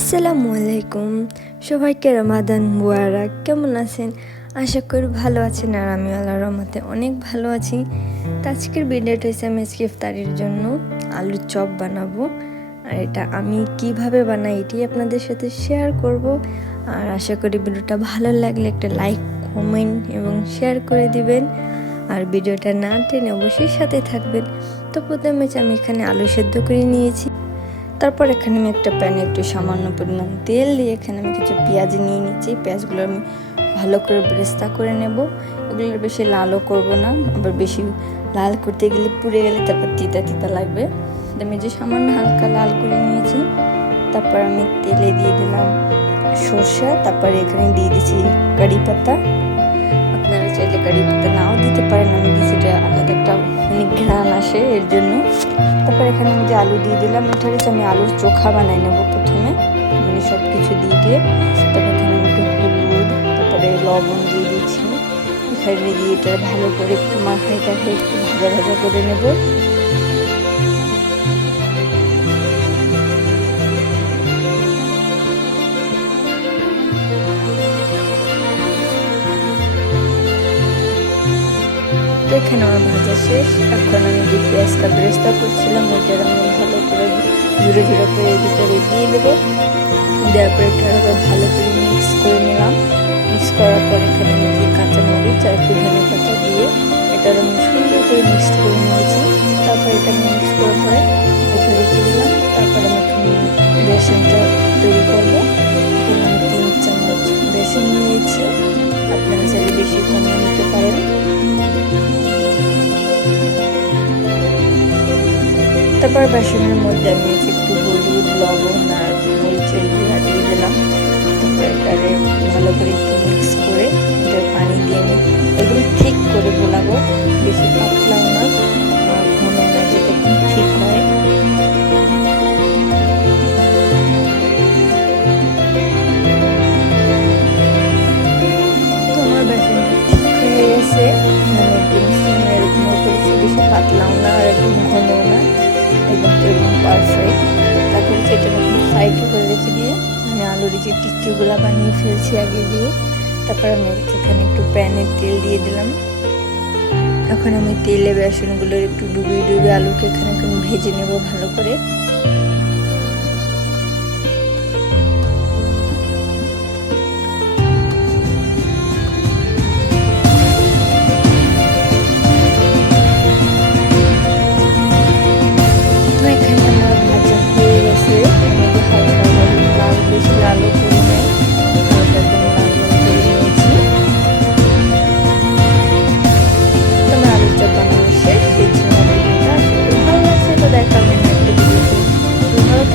আসসালামু আলাইকুম, সবাইকে রমাদান মুবারক। কেমন আছেন? আশা করি ভালো আছেন। আর আমি আল্লাহর রহমতে অনেক ভালো আছি। তো আজকের ভিডিওটা হচ্ছে আমি আজকে ইফতারির জন্য আলুর চপ বানাবো। আর এটা আমি কিভাবে বানাই এটি আপনাদের সাথে শেয়ার করব। আর আশা করি ভিডিওটা ভালো লাগলে একটা লাইক, কমেন্ট এবং শেয়ার করে দিবেন। আর ভিডিওটা না টেনে অবশ্যই সাথে থাকবেন। তো প্রথমে আমি এখানে আলু সেদ্ধ করে নিয়েছি। তারপর এখানে আমি একটা প্যানে একটু সামান্য পরিমাণ তেল দিয়ে এখানে আমি কিছু পেঁয়াজ নিয়ে নিচ্ছি। পেঁয়াজগুলো আমি ভালো করে ব্রেস্তা করে নেব। এগুলো বেশি লালও করব না, আবার বেশি লাল করতে গেলে পুড়ে গেলে তারপর তিতা তিতা লাগবে। আমি যে সামান্য হালকা লাল করে নিয়েছি। তারপর আমি তেলে দিয়ে দিলাম সরষা, তারপরে এখানে দিয়ে দিচ্ছি কারি পাতা। আপনারা চাইলে কারি পাতা নাও দিতে পারেন, আমি দিচ্ছি এটা আলাদা একটা ঘ্রাণ আসে এর জন্য। তারপর এখানে আমি যে আলু দিয়ে দিলাম, এটা হচ্ছে আমি আলুর চোখা বানাই নেব প্রথমে, মানে সব কিছু দিয়ে তারপর এখানে আমি একটু হলুদ, তারপরে লবণ দিয়ে দিচ্ছি। এখানে দিয়ে এটা ভালো করে একটু মাখাই একটু ভাজা ভাজা করে নেব। তো এখানে আমার ভাজা শেষ। এখন আমি যে পেঁয়াজটা ব্রেস্তা করছিলাম ওইটা আমি ভালো করে ঝুড়ে ঝুড়ে করে ভিতরে দিয়ে দেবো। দেওয়ার পরে এটা আবার ভালো করে মিক্স করে নিলাম। মিক্স করার পর এখানে আমি যে কাঁচামরিচ আর একটু ধনে পাতা দিয়ে এটা আমি সুন্দর করে মিক্সড করে নিয়েছি। তারপর এটা আমি মিক্স করার পরে এটা রেখে দিলাম। তারপরে আমি বেসনটা তৈরি করবো। এখানে আমি 3 চামচ বেসন নিয়েছি, আপনারা চাইলে বেশি কমিয়ে নিতে পারেন। তারপর বেসনের মধ্যে আমি একটু হলুদ, লবণ আর মরিচের গুঁড়া দিয়ে দিলাম। তারপর এটারে ভালো করে একটু মিক্স করে এটার পানি দিয়ে আমি একদম ঠিক করে গোলাবো, বেশি পাতলাও না ঘন না, যেটা একদম ঠিক হয়। তো আমার বেসনটা ঠিক হয়ে গেছে। আমি একদম সিমের উপর করেছি, বেশি পাতলাও না আর একদম ঘনও না, একদম পারফেক্ট। তারপরে সেটা আমি সাইডে করে রেখে দিয়ে আমি আলুর যে টিক্কিগুলো বানিয়ে ফেলছি আগে দিয়ে। তারপর আমি এখানে একটু প্যানে তেল দিয়ে দিলাম। এখন আমি তেলে বেসনগুলো একটু ডুবিয়ে আলুকে এখানে ভেজে নেব ভালো করে।